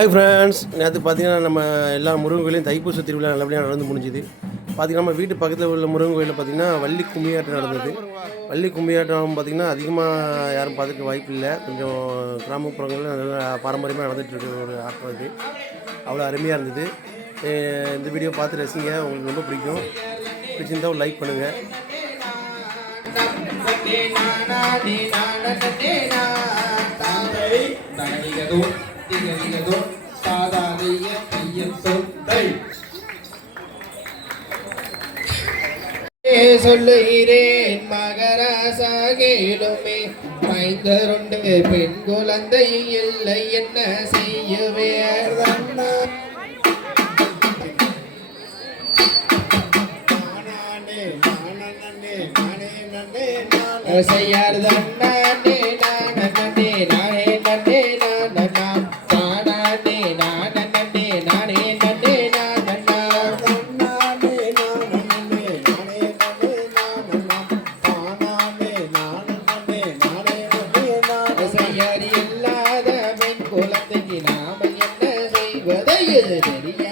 Hi friends நேற்று பார்த்தீங்கன்னா நம்ம எல்லா முருகன் கோயிலையும் தைப்பூச திருவிழா நல்லபடியாக நடந்து முடிஞ்சுது. பார்த்தீங்கன்னா நம்ம வீட்டு பக்கத்தில் உள்ள முருகன் கோயிலில் பார்த்தீங்கன்னா வள்ளி கும்மியாட்டம் நடந்தது. வள்ளி கும்மியாட்டம் பார்த்திங்கன்னா அதிகமாக யாரும் பார்த்துக்க வாய்ப்பு இல்லை. கொஞ்சம் கிராமப்புறங்களில் நல்லா பாரம்பரியமாக நடந்துகிட்ருக்க ஒரு ஆட்டம் இது அவ்வளோ அருமையாக இருந்தது. இந்த வீடியோ பார்த்து ரசிங்க. உங்களுக்கு ரொம்ப பிடிக்கும். பிடிச்சிருந்தா ஒரு லைக் பண்ணுங்கள் சொல்லுகிறேன் மகராசாகிலுமே மைந்தருண்டு பெண் குழந்தை இல்லை என்ன செய்யுவேர் செய்யார் தன்னானே குழந்தைக்கு என்ன செய்வதை எது தெரியாமல்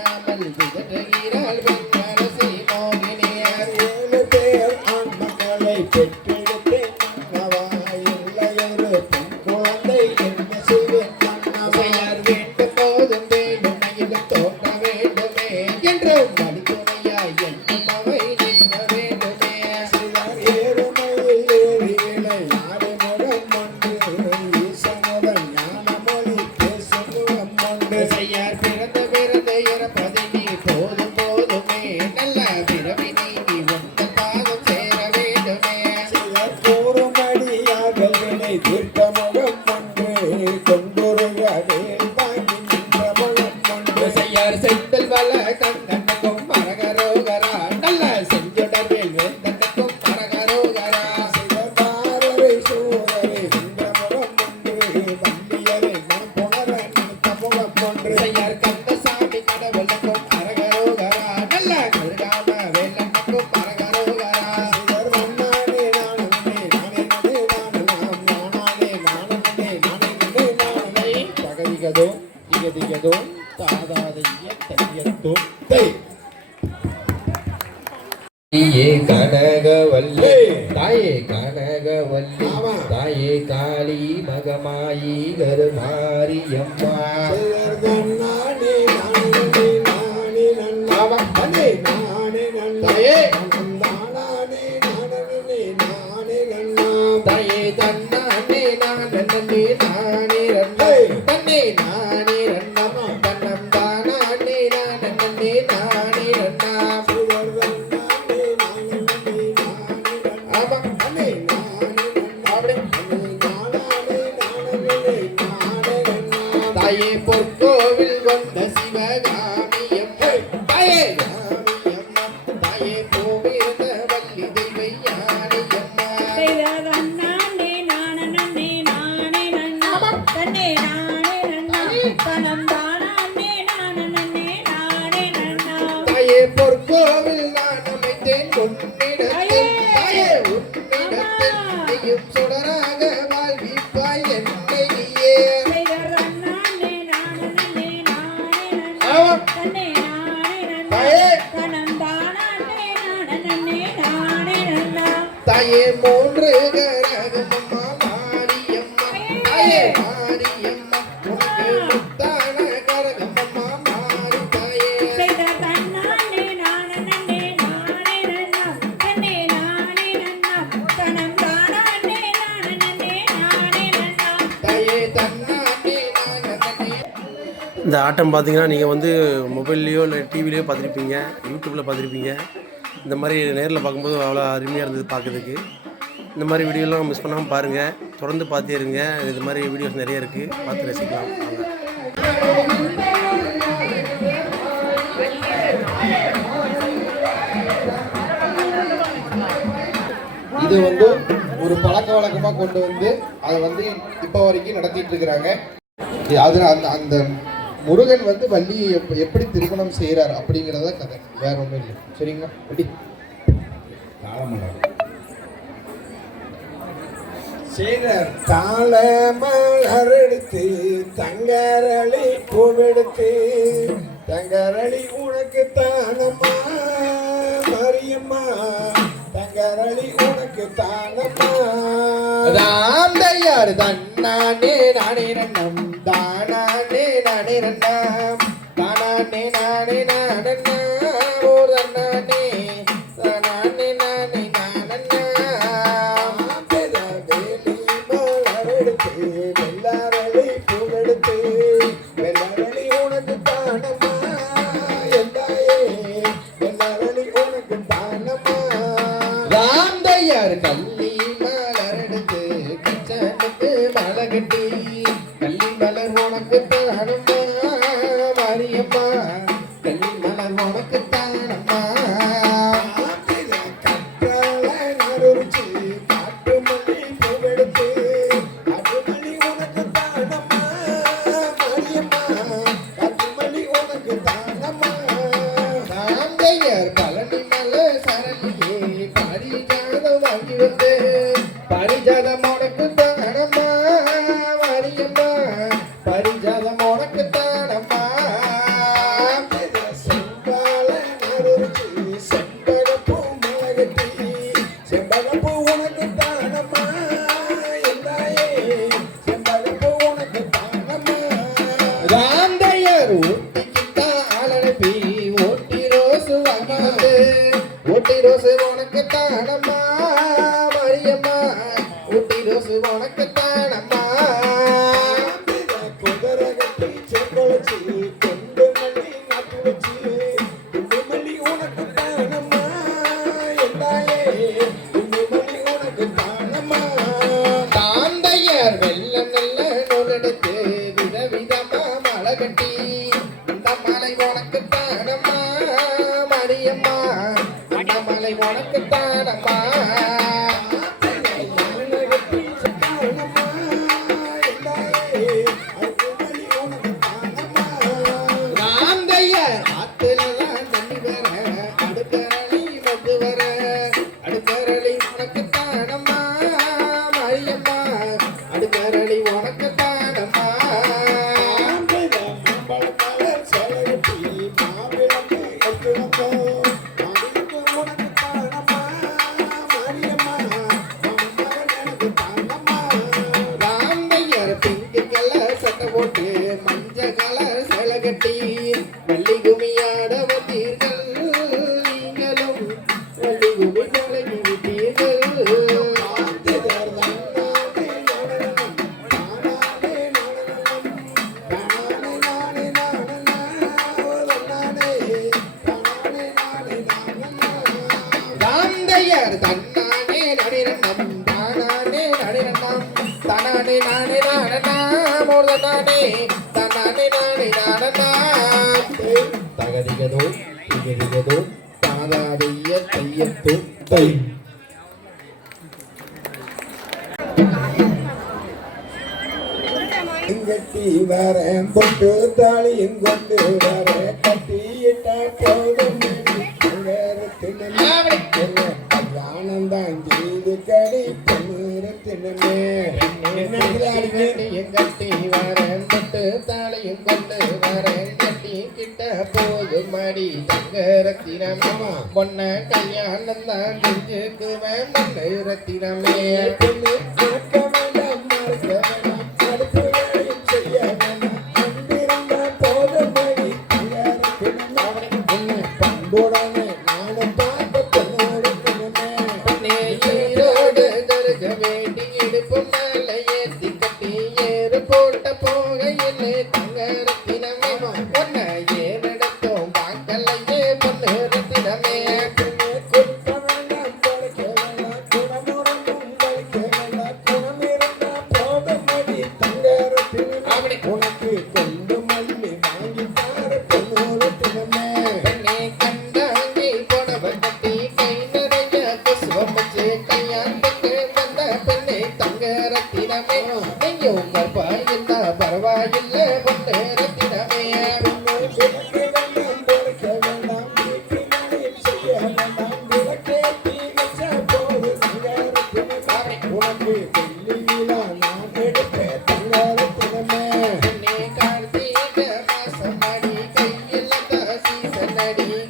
தாயே கனகவல்லி தாயே கனகவல்லி. தாயே காளி மகமாயி கருமாரியம்மா. ஆமா தாயே மூன்று கரகமம்மா மாரியம்மா தாயே மாரியம்மா உனக்கு முத்தான கரகமம்மா மாறி தாயே செய்ததன்னானே நானனன்னே நானே நன்னா. தன்னே நானே நன்னா. தனம்தானானே நானனன்னே நானே நன்னா. தாயே தன்னானே நானே இந்த ஆட்டம் பார்த்தீங்கன்னா நீங்கள் வந்து மொபைல்லையோ இல்லை டிவிலையோ பார்த்துருப்பீங்க யூடியூப்பில் பார்த்துருப்பீங்க இந்த மாதிரி நேரில் பார்க்கும்போது அவ்வளோ அருமையாக இருந்தது பார்க்குறதுக்கு. இந்த மாதிரி வீடியோலாம் மிஸ் பண்ணாமல் பாருங்கள் தொடர்ந்து பார்த்தே இருங்க. இது மாதிரி வீடியோஸ் நிறைய இருக்குது பார்த்து ரசிக்கலாம். வாங்க. இது வந்து ஒரு பழக்க வழக்கமாக கொண்டு வந்து அதை வந்து இப்போ வரைக்கும் நடத்திட்டு இருக்கிறாங்க. அது அந்த அந்த முருகன் வந்து வள்ளி எப் எப்படி திருமணம் செய்கிறார் அப்படிங்கிறத கதை. வேற ஒன்றும் இல்லை. சரிங்களா? எப்படி தாளமலர். சிலர் தாளமலர் எடுத்து தங்கரளி பூவெடுத்து தங்கரளி உனக்கு தானம்மா மரியம்மா. தங்கரளி உனக்கு தானம் தயார் தன்னானே நானே நன்னம். தானானே நானே நன்னம். தானானே நானே நானே உமிழ்நோலை விட்டீர்கள் தகதிகதோ திகதிகதோ மாதாடிய கையத்தூட்டை கட்டி வர பொட்டு தாலியும் கொண்டு வர கட்டியிட்ட போதும். ஆனந்தான் செய்து கடி. பொண்ணுமே என் கட்டி வர பொட்டு தாலியும் கொண்டு வரேன். கிட்ட போதும் மடி. தங்க ரத்தினம். பொன்ன கல்யாணம் தான் தெரிஞ்சுக்குவேன் முன்ன ரத்தினமே.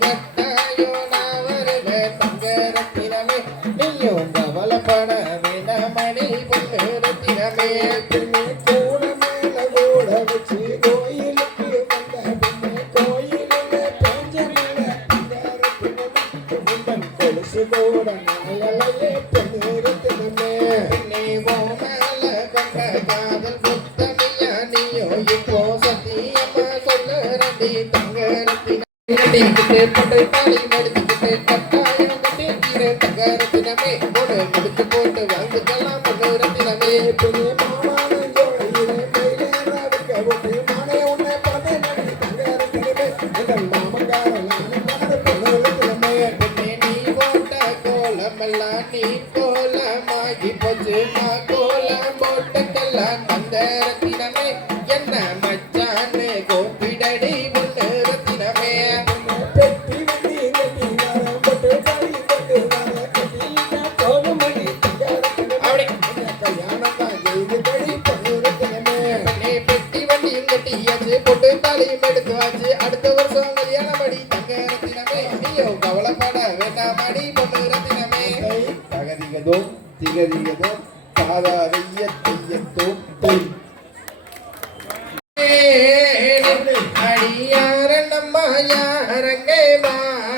சீசன் அடி கட்டாயோ நான் வருவேன் தங்கரத்தினமே நீயும் கவலைப்பட வேணாமணி பொண்ணு ரத்தினமே பின்னே கூட மேல கூட வச்சு கோயிலுக்கு வந்த பின்னே கோயிலில் பெஞ்ச மேல தங்கரத்தினமே கொலுசு கூட நனையலையே தங்கரத்தினமே நீ போனால கொண்ட காதல் புத்தமையா நீயோ இப்போ சத்தியமா சொல்ல ரண்டி தங்கரத்தின பட்டு போட்டு ரத்தினமே நீ கோலமாகி போச்சு நான் கோலம் போட்டுக்கெல்லாம் வந்த தகதிகதோ திகதிகதோ தாதாதைய தெய்யத்தோம் தொய் அடியார நம்ம யாரங்கே மானே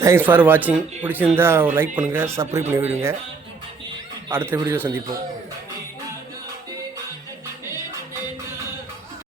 தேங்க்ஸ் ஃபார் வாட்சிங் பிடிச்சிருந்தா லைக் பண்ணுங்கள் சப்ஸ்கிரைப் பண்ணி விடுங்க அடுத்த வீடியோ சந்திப்போம்.